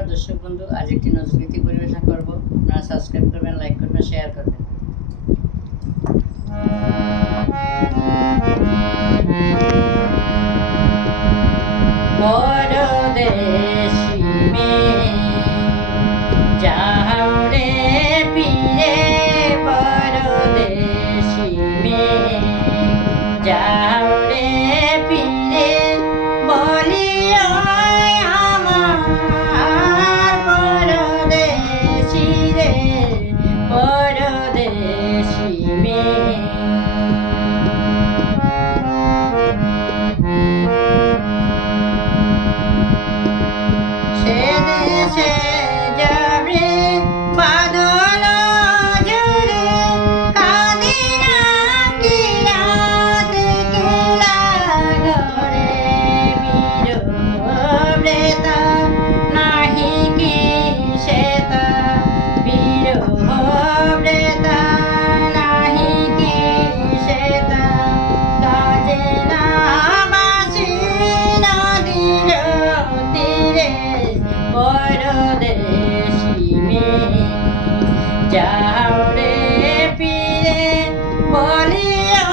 নমস্কার দর্শক বন্ধু, আজ একটি নজরুল গীতি পরিবেশন করব। আপনারা সাবস্ক্রাইব করবেন, লাইক করবেন, শেয়ার করবেন। পরদেশী মেয়ে যাও রে ফিরে, পরদেশী মেয়ে যাও রে ফিরে, বলিও আমার পরদেশী রে, পরদেশী মেয়ে। সে দেশে যাবে বাদল জুড়ে, কাঁদে না কি রাত কেলা ঘরে, বিরহে তা নাহি কি সেতা, বিরহে তা নাহি কি সেতা, কাজে না বাসি নদীর তীরে, পরদেশী মেয়ে যাও রে ফিরে, বলিও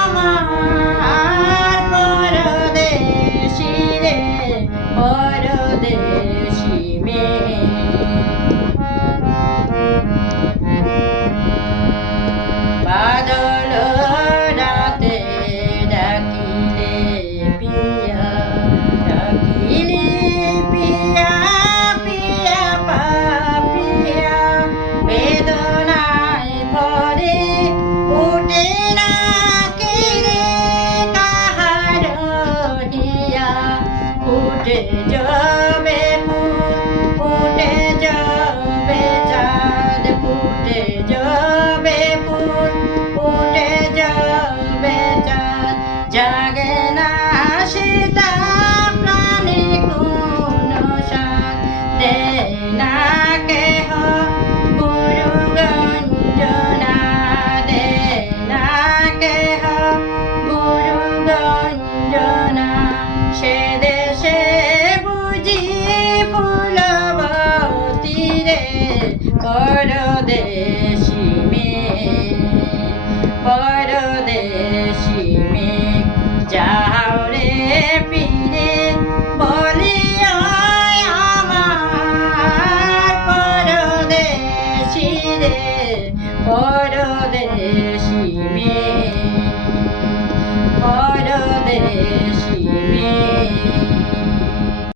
আমার পরদেশী রে, পরদেশী মেয়ে। বাদল রাতে ডাকিলে পিয়া, ডাকিলে পিয়া, পিয়া পাপিয়া, বেদনায় ভরে উঠে না কিরে কাহার হিয়া, উঠে যাবে ফুল, উঠে যাবে চাঁদ, ফুটে যাবে ফুল, উঠে যাবে চাঁদ, জাগে না সেটা প্রাণে কোনো সাথ, দেয় না কেহ গুরু গঞ্জনা, দেয় না কেহ গুরু গঞ্জনা, সে দেশে বুঝি ফুলবতী রে, পরদেশী মেয়ে, পরদেশী মেয়ে যাও রে ফিরে, বলিও আমার পরদেশী রে, পরদেশী মেয়ে, পরদেশী মেয়ে।